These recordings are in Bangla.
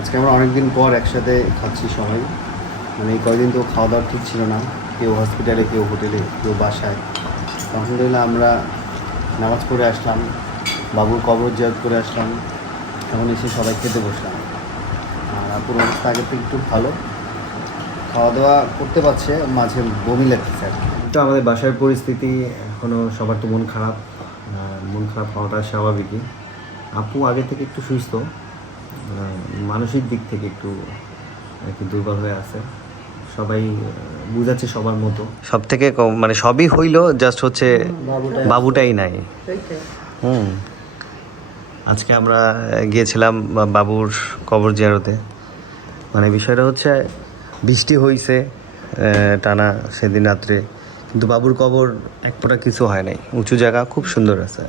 আজকে আমরা অনেকদিন পর একসাথে খাচ্ছি সবাই। মানে এই কয়দিন তো খাওয়া দাওয়া ঠিক ছিল না, কেউ হসপিটালে, কেউ হোটেলে, কেউ বাসায়। আলহামদুলিল্লাহ আমরা নামাজ পড়ে আসলাম, বাবুর কবর জিয়ারত করে আসলাম, এখন এসে সবাই খেতে বসলাম। আর আপুর অবস্থা আগের থেকে একটু ভালো, খাওয়া দাওয়া করতে পারছে, মাঝে বমি লাগতেছে আর কি। তো আমাদের বাসার পরিস্থিতি এখনও সবার তো মন খারাপ, মন খারাপ হওয়াটা স্বাভাবিকই। আপু আগে থেকে একটু সুস্থ, মানসিক দিক থেকে একটু আর কি দুর্বল হয়ে আছে। সবাই বুঝাচ্ছে সবার মতো, সব থেকে মানে সবই হইলো, জাস্ট হচ্ছে বাবুটাই নাই। আজকে আমরা গিয়েছিলাম বাবুর কবর জিয়ারতে। মানে বিষয়টা হচ্ছে বৃষ্টি হয়েছে টানা সেদিন রাত্রে, কিন্তু বাবুর কবর এক ফোঁটা কিছু হয় নাই, উঁচু জায়গা, খুব সুন্দর আছে।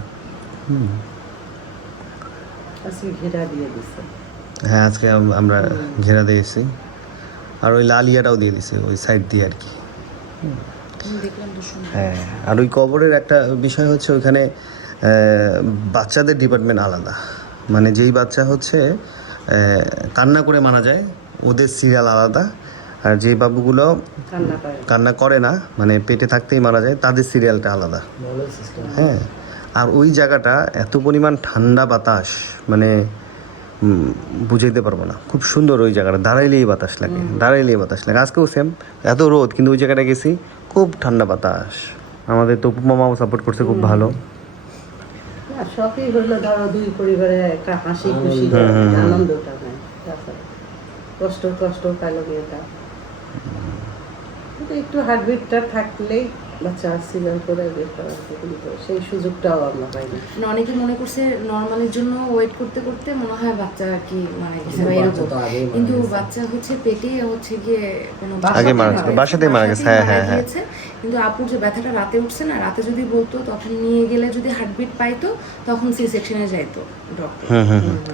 হ্যাঁ, আজকে আমরা ঘেরা দিয়েছি, আর ওই লাল ইয়াটাও দিয়ে দিছে ওই সাইড দিয়ে আর কি। হ্যাঁ, আর ওই কবরের একটা বিষয় হচ্ছে ওইখানে বাচ্চাদের ডিপার্টমেন্ট আলাদা। মানে যেই বাচ্চা হচ্ছে কান্না করে মারা যায়, ওদের সিরিয়াল আলাদা। আর যে বাবুগুলো কান্না করে না, মানে পেটে থাকতেই মারা যায়, তাদের সিরিয়ালটা আলাদা। হ্যাঁ, আর ওই জায়গাটা এত পরিমাণ ঠান্ডা বাতাস, মানে বুঝাইতে পারবো না, খুব সুন্দর ওই জায়গাটা। দাঁড়াইলেই বাতাস লাগে, আজকেও সেম, এত রোদ, কিন্তু ওই জায়গাটা গেছি, খুব ঠান্ডা বাতাস। আমাদের তপু মামাও সাপোর্ট করছে খুব ভালো। সবই হলো ধরো দুই পরিবারে একটা হাসি খুশি আনন্দটা নেয়, কষ্ট কালো বিয়েটা একটু হার্টবিটটা থাকলেই বাচ্চা সিজন করে বের করা হতো, কিন্তু সেই সুযোগটাও আমরা পাইনি। অনেকে মনে করছে নর্মালের জন্য ওয়েট করতে করতে মনে হয় বাচ্চা কি মানে এরকম, কিন্তু বাচ্চা হচ্ছে পেটে হচ্ছে গিয়ে কোনো বাসাতেই মারা গেছে। হ্যাঁ, কিন্তু আপুর যে ব্যথাটা রাতে উঠছে না, রাতে যদি বলতো তখন নিয়ে গেলে যদি হার্টবিট পাইতো তখন সি সেকশনে যাইতো ডক্টর।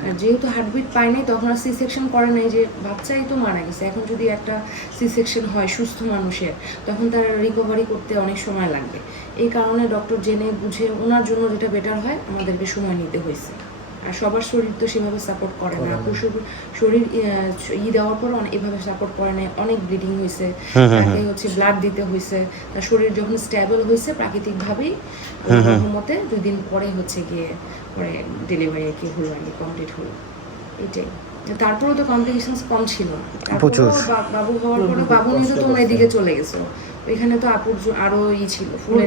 আর যেহেতু হার্টবিট পায় নাই তখন আর সি সেকশন করে নাই, যে বাচ্চাই তো মারা গেছে। এখন যদি একটা সি সেকশন হয় সুস্থ মানুষের, তখন তার রিকভারি করতে অনেক সময় লাগবে। এই কারণে ডক্টর জেনে বুঝে ওনার জন্য যেটা বেটার হয় আমাদেরকে সময় নিতে হয়েছে। আর সবার শরীর তো সেভাবে সাপোর্ট করে না, আপুর শরীর দেওয়ার পর এভাবে সাপোর্ট করে না, অনেক ব্লিডিং হয়েছে, তাকে হচ্ছে ব্লাড দিতে হয়েছে। তার শরীর যখন স্টেবল হয়েছে প্রাকৃতিকভাবেই মতে 2 দিন পরে হচ্ছে গিয়ে পরে ডেলিভারি আর কি হলো, আর কি কমপ্লিট হলো। এটাই। তারপরেও তো কমপ্লিকেশনস কম ছিল, বাবু হওয়ার পরে বাবু নিয়ে তো তোমরা এদিকে চলে গেছো, এখানে তো আপুর আরো ছিল, ফুল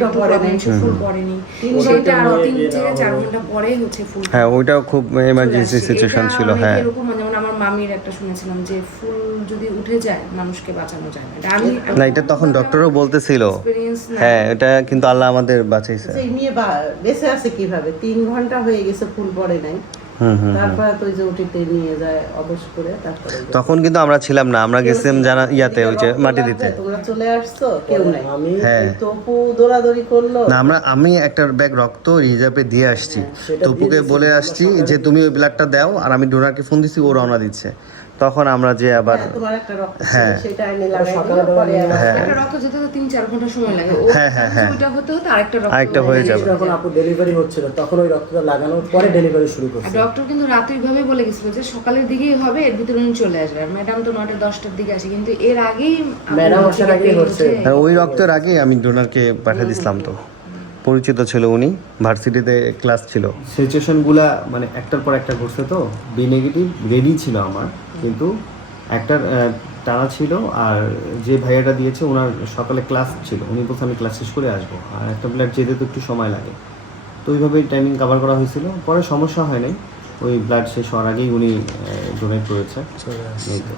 পড়েনি, সেটা আরো 3 থেকে 4 ঘন্টা পরে হচ্ছে ফুল। হ্যাঁ, ওইটাও খুব এমার্জেন্সি সিচুয়েশন ছিল। হ্যাঁ, এরকম যেমন আমার মামির একটা শুনেছিলাম যে ফুল যদি উঠে যায় মানুষকে বাঁচানো যায় না, এটা তখন ডক্টরও বলতেছিল। হ্যাঁ, এটা কিন্তু আল্লাহ আমাদের বাঁচাইছে। এই মেয়ে বেঁচে আছে কিভাবে, 3 ঘন্টা হয়ে গেছে ফুল পড়ে নাই, তারপরে তো যে উঠিতে নিয়ে যায় অবশ করে, তারপরে তখন কিন্তু আমরা ছিলাম না, আমরা গেছিলাম জানা ইয়াতে, ওই যে মাটি দিতে। তোমরা চলে আসছো, কেউ নাই। হ্যাঁ, তপু দৌড়াদৌড়ি করলো না, আমি একটা ব্যাগ রক্ত রিজার্ভে দিয়ে আসছি, তপুকে বলে আসছি যে তুমি ওই ব্লাডটা দাও, আর আমি ডোনারকে ফোন দিছি, ও রওনা দিচ্ছে। তখন আমরা যে আবার তোমার একটা রক্ত হ্যাঁ সেটা এনে লাগাই দিও, পরে একটা রক্ত যেতে তো 3-4 ঘন্টা সময় লাগে। ওইটা হতে হতে আরেকটা হয়ে যাবে। যখন আপু ডেলিভারি হচ্ছিল তখন ওই রক্তটা লাগানোর পরে ডেলিভারি শুরু করছে। ডক্টর কিন্তু রাতে ওইভাবে বলে গেছিল যে সকালের দিকেই হবে, এর ভিতরে উনি চলে আসবে। ম্যাডাম তো 9টা-10টার দিকে আসে, কিন্তু এর আগেই ম্যাডাম আসার আগেই হচ্ছে। ওই রক্তের আগেই আমি ডোনারকে পাঠিয়ে দিছিলাম। তো পরিচিত ছিল উনি, ভার্সিটিতে ক্লাস ছিল। সিচুয়েশনগুলা মানে একটার পর একটা ঘটছে, তো বি নেগেটিভ রেডি ছিল আমার, কিন্তু একটার টানা ছিল। আর যে ভাইয়াটা দিয়েছে ওনার সকালে ক্লাস ছিল, উনি বলছে আমি ক্লাস শেষ করে আসবো, আর একটা ব্লাড যেতে তো একটু সময় লাগে। তো ওইভাবেই টাইমিং কভার করা হয়েছিল, পরে সমস্যা হয় নাই। ওই ব্লাড শেষ হওয়ার আগেই উনি ডোনেট করেছে। এই তো,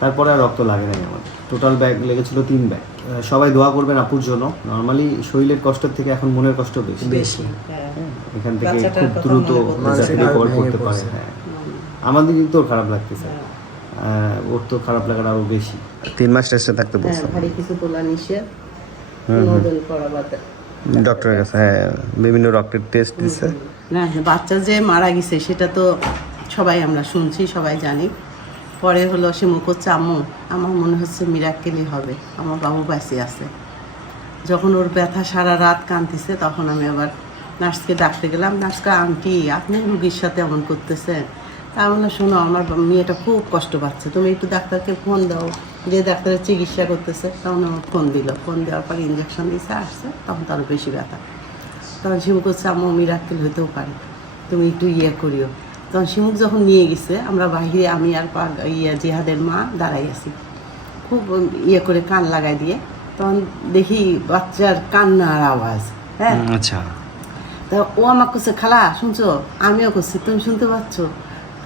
তারপরে আর রক্ত লাগে নাই আমার। টোটাল ব্যাগ লেগেছিল 3 ব্যাগ। সবাই দোয়া করবেন আপুর জন্য। নর্মালি শরীরের কষ্টের থেকে এখন মনের কষ্ট বেশি। এখান থেকে খুব দ্রুত রিকভার করতে পারে। হ্যাঁ, আমাদের কিন্তু খারাপ লাগতেছে, ওর তো খারাপ লাগার আরো বেশি। 3 মাস টেস্টে থাকতে বলছে, ভারী কিছু তোলা নিষেধ, করাবাতে ডক্টরের কাছে। হ্যাঁ, বিভিন্ন রক্তের টেস্ট দিচ্ছে। না, বাচ্চা যে মারা গেছে সেটা তো সবাই আমরা শুনছি, সবাই জানি। পরে হলো সে মুখ হচ্ছে আম্মু, আমার মনে হচ্ছে মিরাক্কেলই হবে, আমার বাবু বাঁচে আছে। যখন ওর ব্যথা সারা রাত কাঁদতেছে, তখন আমি আবার নার্সকে ডাকতে গেলাম। নার্সকে, আন্টি আপনি রুগীর সাথে এমন করতেছেন, তা বললো শোনো আমার মেয়েটা খুব কষ্ট পাচ্ছে, তুমি একটু ডাক্তারকে ফোন দাও, যে ডাক্তারের চিকিৎসা করতেছে। তখন আমার ফোন দিল, ফোন দেওয়ার পর ইঞ্জেকশন দিয়েছে, আসছে, তখন তারও বেশি ব্যথা। তখন শিমুক হচ্ছে আম্মু মিরাক্কেল হইতেও পারে, তুমি একটু করিও। তখন শিমুক যখন নিয়ে গেছে, আমরা বাহিরে আমি আর জিহাদের মা দাঁড়াই আছি, খুব করে কান লাগাই দিয়ে, তখন দেখি বাচ্চার কান্নার আওয়াজ। হ্যাঁ, আচ্ছা। তা ও আমাকে করছে খালা শুনছো, আমিও করছি, তুমি শুনতে পাচ্ছ?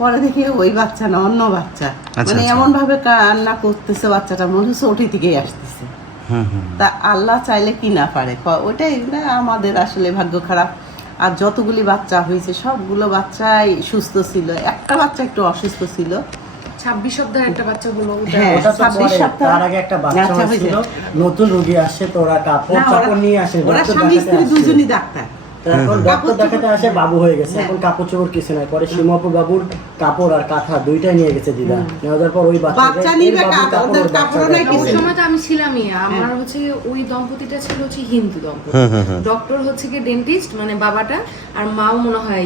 পরে দেখি ওই বাচ্চা না, অন্য বাচ্চা, মানে এমন ভাবে কান্না করতেছে বাচ্চাটা, মনে হচ্ছে ওটি থেকেই আসতেছে। তা আল্লাহ চাইলে কি না পারে, ওইটাই না আমাদের আসলে ভাগ্য খারাপ। আর যতগুলি বাচ্চা হয়েছে সবগুলো বাচ্চাই সুস্থ ছিল, একটা বাচ্চা একটু অসুস্থ ছিল। 26 সপ্তাহের একটা বাচ্চা হলো। হ্যাঁ, ওটা তো 26 পরে, সপ্তাহ। তার আগে একটা বাচ্চা আচ্ছা, হয়েছিল, হয়েছে। নতুন রোগী আসে তো ওরা কাপড় না, চাপড় নিয়ে আসে, ওরা ডক্টর স্বামী দেখাতে স্ত্রী আসছে। দুজনই ডাক্তার। তো এখন ডক্টর দেখাতে আসে বাবু হয়ে গেছে, হ্যাঁ। এখন কাপড় চোপড় কিছু নাই। পরে শিমুয়াপুর বাবুর কাপড় আর কাঁথা দুইটাই নিয়ে গেছে দিদা। নেওয়া যাওয়ার পর ওই বাচ্চা নিবে, ওদের কাপড়ও নাই, ওই কিছু সময় তো আমি ছিলামই, আমার হচ্ছে ওই দম্পতিটা ছিল হচ্ছে হিন্দু দম্পতি, ডক্টর হচ্ছে কি ডেন্টিস্ট, মানে বাবাটা, আর মাও মনে হয়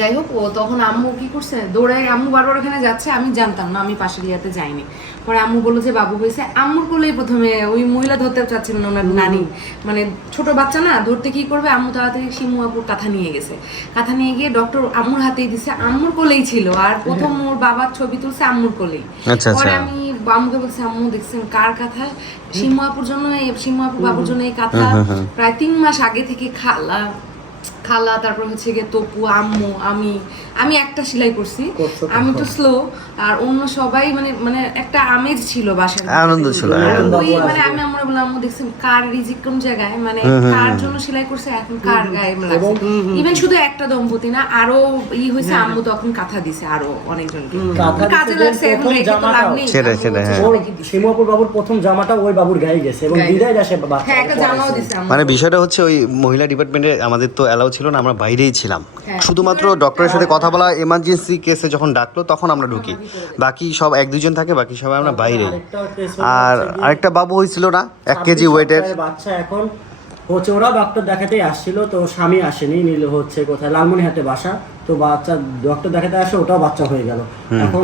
যাই হোক। ও তখন আম্মু কি করছে, দৌড়ায়, আম্মু বারবার ওখানে যাচ্ছে, আমি জানতাম না, আমি পাশের ইয়াতে যাইনি। পরে আম্মু বললো যে বাবু হয়েছে, আম্মুর কোলেই প্রথমে ওই মহিলা ধরতে চাচ্ছিল না, ওনার নানি, মানে ছোট বাচ্চা না, ধরতে কি করবে, আম্মু তাড়াতাড়ি শিমু আপুর কাঁথা নিয়ে গেছে, কাঁথা নিয়ে গিয়ে ডক্টর আম্মুর হাতেই দিছে, আম্মুর কোলেই ছিল, আর প্রথম ওর বাবার ছবি তুলছে আম্মুর কোলেই। পরে আমি আম্মুকে বলছি, আম্মু দেখছেন কার কাঁথা, শিমু আপুর জন্য, শিমু আপুর বাবুর জন্য এই কাঁথা প্রায় 3 মাস আগে থেকে খালা, তারপর হচ্ছে গিয়ে তপু, আম্মু, আমি একটা সেলাই করছি, আমি তো স্লো, আর অন্য সবাই মানে একটা আমেজ ছিল বাসার, আনন্দ ছিল। ওই মানে আমি আমরা বললাম, আম্মু দেখছেন কার রিজিক কোন জায়গায়, মানে কার জন্য সেলাই করছে, এখন কার গায়ে লাগছে। ইভেন শুধু একটা দম্পতি না, আরো হয়েছে, আম্মু তখন কাঁথা দিছে আরো অনেকজনকে, কাজে লাগছে, এখন রেখে তো লাভ নেই। সেটাই। শিমুয়াপুর বাবুর প্রথম জামাটা ওই বাবুর গায়ে গেছে এবং দিদাই আসে বাচ্চা। হ্যাঁ, একটা জামাও দিছে আম্মু। মানে বিষয়টা হচ্ছে ওই মহিলা ডিপার্টমেন্টে আমাদের তো অ্যালাউ ছিল না, আমরা বাইরেই ছিলাম। শুধুমাত্র ডক্টরের সাথে কথা বলা, এমার্জেন্সি কেসে যখন ডাকলো তখন আমরা ঢুকি, বাকি সব 1-2 জন থাকে, বাকি সবাই আমরা বাইরে। আর আরেকটা বাবু হয়েছিল না 1 কেজি ওয়েটের বাচ্চা, এখন হচ্ছে ওরা ডক্টর দেখাতেই আসছিল, তো স্বামী আসেনি, নীল হচ্ছে কোথায় লালমনিহাটে বাসা, তো বাচ্চা ডক্টর দেখাতে আসে, ওটাও বাচ্চা হয়ে গেল। এখন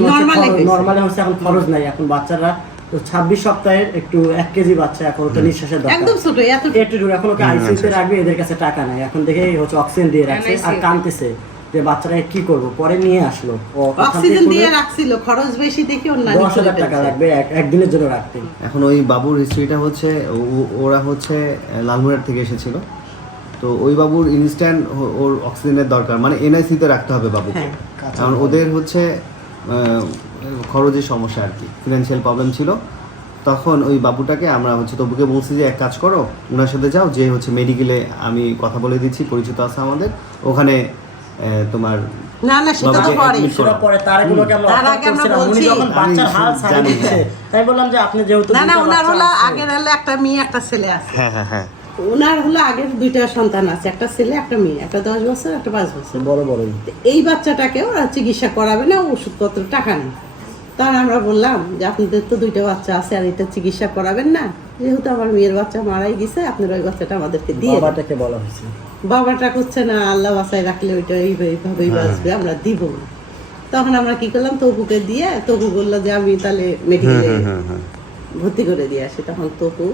নর্মালি হচ্ছে, এখন খরচ নাই, এখন বাচ্চারা তো 26 সপ্তাহের একটু 1 কেজি বাচ্চা, এখন ওটা নিঃশ্বাসের দরকার, একদম ছোট, একটু এখন ওকে আইসিইউতে রাখবে, এদের কাছে টাকা নাই, এখন দেখে হচ্ছে অক্সিজেন দিয়ে রাখছে আর কাঁদতেছে যে বাচ্চারা কি করবো। পরে নিয়ে আসলো, অক্সিজেন দিয়ে রাখছিল, খরচ বেশি দেখি ওর নানি 10,000 টাকা লাগবে একদিনের জন্য রাখতে। এখন ওই বাবুর হিস্ট্রিটা হচ্ছে ওরা হচ্ছে লালমনিরহাট থেকে এসেছিল, তো ওই বাবুর ইনস্ট্যান্ট ওর অক্সিজেনের দরকার, মানে এনআইসিতে রাখতে হবে বাবুকে, কারণ ওদের হচ্ছে খরচের সমস্যা আর কি, ফিনান্সিয়াল প্রবলেম ছিল। তখন ওই বাবুটাকে আমরা হচ্ছে তবুকে বলছি যে এক কাজ করো, ওনার সাথে যাও, যে হচ্ছে মেডিকেলে আমি কথা বলে দিচ্ছি, পরিচিত আছে আমাদের ওখানে, তোমার না সেটা তো পরে, সেটা পরে, তার আগে আমরা উনি যখন বাচ্চার হাল ছাড়িয়ে দিচ্ছে, তাই বললাম যে আপনি যেহেতু না ওনার হলো আগের হলো একটা মেয়ে একটা ছেলে আছে। হ্যাঁ ওনার হলো আগের 2টা সন্তান আছে, একটা ছেলে একটা মেয়ে, একটা 10 বছর একটা 5 বছর। বড়ই এই বাচ্চাটাকে ওরা চিকিৎসা করাবে না, ওষুধপত্র টাকা নেই। তার আমরা বললাম যে আপনাদের তো 2টা বাচ্চা আছে, আর এটা চিকিৎসা করাবেন না, যেহেতু আমার মেয়ের বাচ্চা মারাই গেছে, আপনার ওই বাচ্চাটা আমাদেরকে দিয়ে বাবাটাকে বলা হয়েছে, বাবাটা করছে না, আল্লাহ বাসায় রাখলে ওইটা এইভাবেই বাঁচবে, আমরা দিব না। তখন আমরা কি করলাম, তপুকে দিয়ে, তপু বললো যে আমি তাহলে মেডিকেলে ভর্তি করে দিয়ে আসি। তখন তপু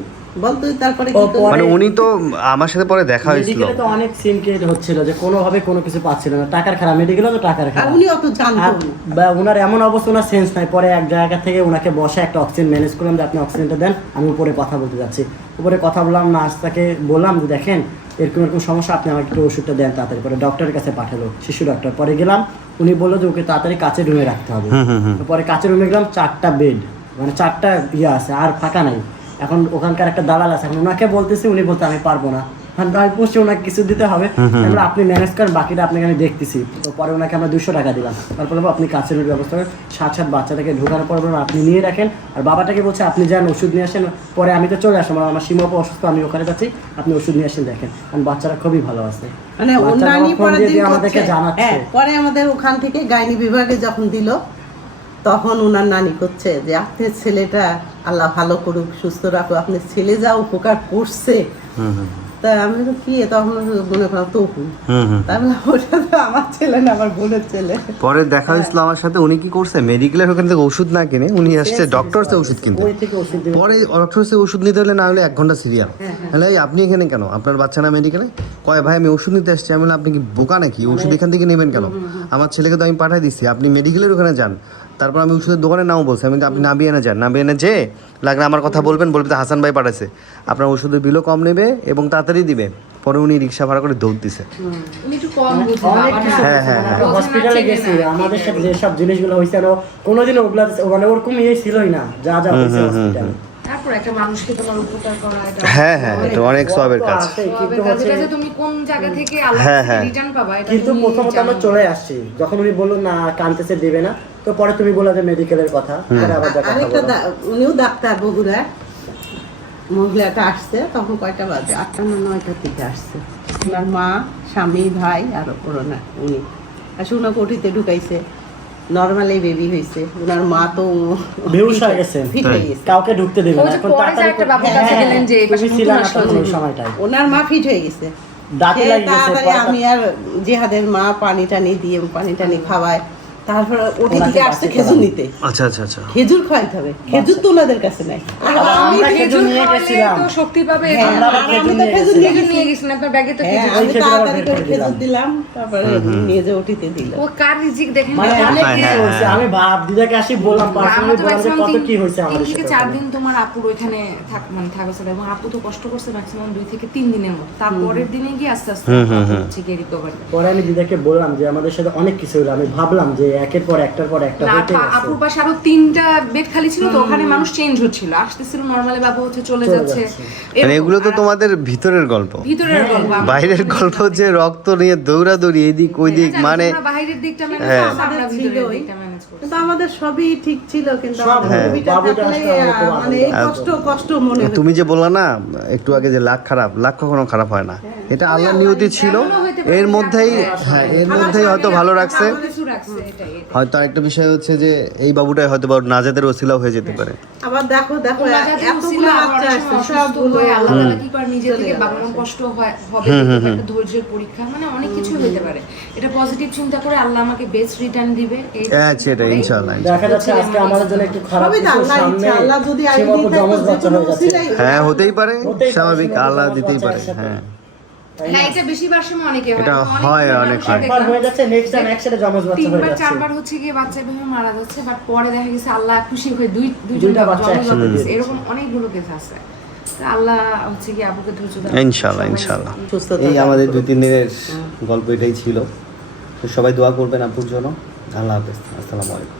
বলতো, তারপরে মানে উনি তো আমার সাথে পরে দেখা হয়েছিল, মেডিকেলে তো অনেক সিম ক্রিয়েট হচ্ছিল যে কোনোভাবে কোনো কিছু পাচ্ছিল না, টাকার খারাপ, মেডিকেলে তো টাকার খারাপ, উনি অত জানতো বা ওনার এমন অবস্থা, ওনার সেন্স নাই। পরে এক জায়গা থেকে ওনাকে বসে একটা অক্সিজেন ম্যানেজ করলাম যে আপনি অক্সিজেনটা দেন, আমি উপরে কথা বলতে যাচ্ছি। উপরে কথা বললাম, নার্সটাকে বললাম যে দেখেন এরকম সমস্যা, আপনি আমাকে একটু ওষুধটা দেন তাড়াতাড়ি। পরে ডক্টরের কাছে পাঠালো, শিশু ডক্টর। পরে গেলাম, উনি বললো যে ওকে তাড়াতাড়ি কাচের রুমে রাখতে হবে। পরে কাচের রুমে গেলাম, 4টা বেড, মানে 4টা আছে, আর ফাঁকা নাই। এখন ওখানকার একটা দালাল আছে, এখন ওনাকে বলতেছি, উনি বলতে আমি পারবো না, আমি বসে ওনাকে কিছু দিতে হবে, আমরা আপনি ম্যানেজ করেন, বাকিটা আপনাকে আমি দেখতেছি। তো পরে ওনাকে আমরা 200 টাকা দিলাম। তারপরে আপনি কাছের ব্যবস্থা করেন, 7 বাচ্চাটাকে ঢোকানোর পর আপনি নিয়ে রাখেন, আর বাবাটাকে বলছে আপনি যান ওষুধ নিয়ে আসেন। পরে আমি তো চলে আসলাম, আমার সীমাপ অসুস্থ, আমি ওখানে যাচ্ছি, আপনি ওষুধ নিয়ে আসেন, দেখেন। কারণ বাচ্চারা খুবই ভালো আছে, মানে আমাদেরকে জানাচ্ছে। পরে আমাদের ওখান থেকে গাইনি বিভাগে যখন দিল, তখন ওনার নানি করছে যে আপনার ছেলেটা আল্লাহ ভালো করুক, সুস্থ রাখুক, আপনার ছেলে যা উপকার করছে, তা আমি তো কি তখন মনে করলাম তপু, তাহলে ওটা তো আমার ছেলে না আমার বোনের ছেলে। পরে দেখা হয়েছিল আমার সাথে, উনি কি করছে মেডিকেলের ওখান থেকে ওষুধ না কিনে উনি আসছে ডক্টরসে ওষুধ কিনতে। ওই থেকে ওষুধ দিবে। পরে ডক্টরসে ওষুধ নিতে হলে না হলে 1 ঘন্টা সিরিয়াল। তাহলে এই আপনি এখানে কেন, আপনার বাচ্চা না মেডিকেলে? কয় ভাই আমি ওষুধ নিতে আসছি। আমি বললাম আপনি কি বোকা নাকি, ওষুধ এখান থেকে নেবেন কেন? আমার ছেলেকে তো আমি পাঠিয়ে দিচ্ছি, আপনি মেডিকেলের ওখানে যান। তারপর আমি ওষুধের দোকানে নাও বলছি, আমি আপনি নাবিয়ানে যান, নাবিয়ানে যে লাগলে আমার কথা বলবেন, বলবে তো হাসান ভাই পাঠাইছে, আপনার ওষুধের বিলও কম নেবে এবং তাড়াতাড়ি দিবে। পরে উনি রিক্সা ভাড়া করে দৌড় দিছে। উনি একটু কম বুঝে অনেক কিছু হ্যাঁ, হ্যাঁ, আমরা বোঝে না, হসপিটালে চেনে গেছি, না। আমাদের সাথে যেসব জিনিসগুলো হয়েছে আরো কোনোদিনও ওগুলা মানে ওরকম ইয়ে ছিলই না যা যা হয়েছে হসপিটালে। তারপর একটা মানুষকে তোমার উপকার করা এটা হ্যাঁ হ্যাঁ, এটা অনেক সবের কাজ। কিন্তু হচ্ছে এটা যে তুমি কোন জায়গা থেকে আল্লাহ হ্যাঁ, হ্যাঁ। রিটার্ন পাবা এটা কিন্তু তুমি প্রথমত আমরা জানো। চলে আসছি, যখন উনি বললো না কানতেছে দেবে না, তো পরে তুমি বললে যে মেডিকেলের কথা, পরে আবার যা কথা আরেকটা বলো। উনিও ডাক্তার বগুড়া, মহিলাটা আসছে তখন কয়টা বাজে, 8টা না 9টার দিকে আসছে। ওনার মা, স্বামী, ভাই আর ওনা উনি আসে, ওনাকে ওটিতে ঢুকাইছে, নর্মালি বেবি হয়েছে। ওনার মা তো বেহুশ হয়ে গেছে, ফিট হয়ে গেছে। কাউকে ঢুকতে দেবে ওই না। যে এখন পরে যে তাড়াতাড়ি একটা বাবুর কাছে হ্যাঁ, গেলেন যে এই পাশে তুমি ছিলে না নতুন তখন ওই আসলো। সময়টায়। ওনার মা ফিট হয়ে গেছে। দাঁতে সে লাগে গেছে, তাড়াতাড়ি পরে আমি আর জিহাদের মা পানি টানি দিয়ে পানি টানি খাওয়ায়, তারপর ওটি ওনাকে থেকে আসছে বাঁচিয়ে খেজুর দিলাম। নিতে। আচ্ছা আচ্ছা আচ্ছা। খেজুর খাওয়াইতে হবে, খেজুর তো ওনাদের কাছে নাই। আর আবার আমি আমরা খেজুর খেজুর নিয়ে খাওয়ালে গেছিলাম। তো শক্তি পাবে হ্যাঁ, এটা। আমরা আর খেজুর আমি তো নিয়ে খেজুর গেছিলাম। নিয়ে খেজুর নিয়ে গেছিলেন আপনার ব্যাগে তো হ্যাঁ, খেজুর আমি খেজুর তাড়াতাড়ি আবার করে বের করে খেজুর দিলাম। দিলাম, তারপরে নিয়ে যে ওটিতে দিল। ও কার রিজিক দেখেন মানে না? অনেক হ্যাঁ, কিছু হ্যাঁ, হয়েছে। হ্যাঁ। আমি ভাব দিদাকে আসি বললাম, আমরা পার্সোনালি তো বললাম যে maximum কত কি হয়েছে 3 আমাদের থেকে সাথে। 4 দিন তোমার আপুর ওইখানে মানে থাকা ছিল, এবং আপু তো কষ্ট করছে ম্যাক্সিমাম 2 থেকে 3 দিনের মতো। তারপরের দিনে গিয়ে আস্তে আস্তে আপু হচ্ছে গিয়ে রিকভার। পরে আমি দিদাকে বললাম যে আমাদের সাথে অনেক কিছু হলো, আমি ভাবলাম যে একের পর একটার পর একটা হতে আপুর পাশে আরো 3টা বেড খালি ছিল, তো ওখানে মানুষ চেঞ্জ হচ্ছিল, আসতেছিল নরমালি বাবু হচ্ছে চলে চলে যাচ্ছে। যাচ্ছে। এরকম। মানে এগুলো তো আর তোমাদের ভিতরের গল্প, ভিতরের গল্প, আমরা বাইরের গল্প যে রক্ত নিয়ে দৌড়াদৌড়ি এদিক ওই দিক, জানি মানে তোমরা বাইরের দিকটা ম্যানেজ হ্যাঁ। করছো, আমরা ভিতরের ছিলই। দিকটা ম্যানেজ করছি। কিন্তু আমাদের সবই ঠিক ছিল, কিন্তু সব আমাদের হ্যাঁ। ছবিটা বাবুটা থাকলে, আসলে আমার খুব মানে এই আনন্দ। কষ্ট কষ্ট মনে হতো। তুমি যে বললা না একটু আগে যে লাখ খারাপ, লাখ কখনো খারাপ হয় না, এটা আল্লাহর নিয়তি ছিল। এমনও হইতে পারে এর যে মধ্যেই আপনার- হ্যাঁ, এর মধ্যেই হয়তো ভালো রাখছে। ভালো কিছু রাখছে, এটাই। হয়তো আরেকটা বিষয় হচ্ছে যে এই বাবুটাই হয়তো বা নাজাদের ওসিলাও হয়ে যেতে পারে। আবার দেখো দেখো ওনার যাতে এতগুলো উসিলা আবার বাচ্চা অনেক আসছে, সময় অসুস্থ সবগুলো হয়ে আল্লাহ তাআলা কি করে নিজে চলে থেকে গেল। বাবা মার কষ্ট হবে, একটা ধৈর্যের পরীক্ষা, মানে অনেক কিছু হতে পারে। এটা পজিটিভ চিন্তা করে আল্লাহ আমাকে বেস্ট রিটার্ন দিবে। এই হ্যাঁ সেটা ইনশাআল্লাহ। দেখা যাচ্ছে আজকে আমাদের জন্য একটু খারাপ সবই তো কিছু আল্লাহর সামনে ইচ্ছা, আল্লাহ যদি আগে সীমাবদ্ধ দিতে জমজ থাকতো, বাচ্চা যে কোনো হয়ে যাচ্ছে। উসিলাই হ্যাঁ হতেই পারে, হতেই পারে, স্বাভাবিক, সীমাবদ্ধ আল্লাহ জমজ দিতেই বাচ্চা পারে। একসাথে। হ্যাঁ তাই না? হ্যাঁ, এটা বেশিরভাগ সময় অনেকে এটা অনেক হয়, মানুষ অনেক হয়। একবার হয়ে যাচ্ছে, নেক্সট টাইম একসাথে জমজ বাচ্চা হয়ে 3বার যাচ্ছে। 4বার হচ্ছে গিয়ে বাচ্চা এভাবে মারা যাচ্ছে, বাট পরে দেখা গেছে আল্লাহ খুশি হয়ে দুইটা দুইটা বাচ্চা জমজ একসাথে বাচ্চা দিয়ে দিছে। এরকম অনেকগুলো কেস আছে। তো আল্লাহ হচ্ছে গিয়ে আপুকে ধৈর্য দান। ইনশাআল্লাহ ইনশাআল্লাহ। সুস্থ এই আমাদের 2-3 দিনের গল্প এটাই ছিল। তো সবাই দোয়া করবেন আপুর জন্য। আল্লাহ হাফেজ, আসসালামু আলাইকুম।